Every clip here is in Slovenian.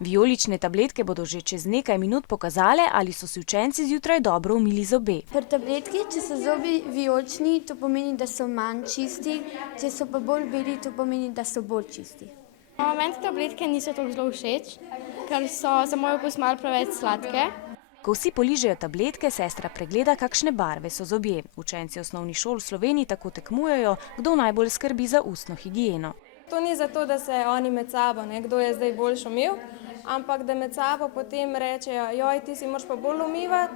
Vijolične tabletke bodo že čez nekaj minut pokazale, ali so si učenci zjutraj dobro umili zobe. Pri tabletki, če so zobi vijolični, to pomeni, da so manj čisti, če so pa bolj beli, to pomeni, da so bolj čisti. Meni tabletke niso tako zelo všeč, ker so za moj okus malo preveč sladke. Ko vsi poližejo tabletke, sestra pregleda, kakšne barve so zobje. Učenci osnovnih šol v Sloveniji tako tekmujejo, kdo najbolj skrbi za ustno higieno. To ni zato, da se oni med sabo, kdo je zdaj boljš umil, ampak da med sabo potem rečejo, joj, ti si moraš pa bolj umivati,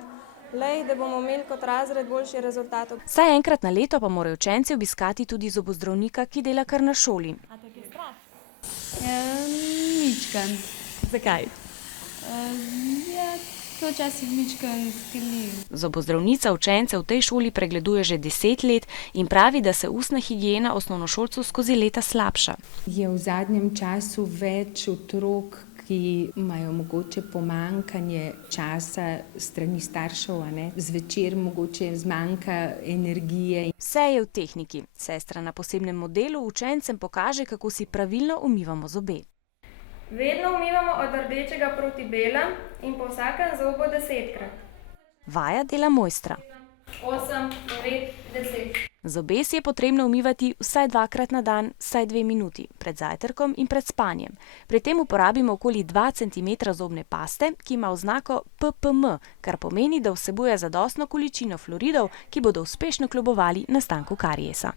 da bomo imeli kot razred boljši rezultat. Vsaj enkrat na leto pa morajo učenci obiskati tudi zobozdravnika, ki dela kar na šoli. A te je strah? Mičkan. Zakaj? To včasih mičkan skrili. Zobozdravnica učence v tej šoli pregleduje že 10 let in pravi, da se ustna higiena osnovnošolcev skozi leta slabša. Je v zadnjem času več otrok, ki imajo mogoče pomanjkanje časa strani staršev, zvečer mogoče zmanjka energije. Vse je v tehniki. Sestra na posebnem modelu učencem pokaže, kako si pravilno umivamo zobe. Vedno umivamo od rdečega proti belem in po vsakem zobu 10-krat. Vaja dela mojstra. 8, 9, 10. Zobe si je potrebno umivati vsaj 2-krat na dan, vsaj 2 minuti, pred zajtrkom in pred spanjem. Pri tem uporabimo okoli 2 cm zobne paste, ki ima oznako PPM, kar pomeni, da vsebuje zadostno količino fluoridov, ki bodo uspešno kljubovali nastanku kariesa.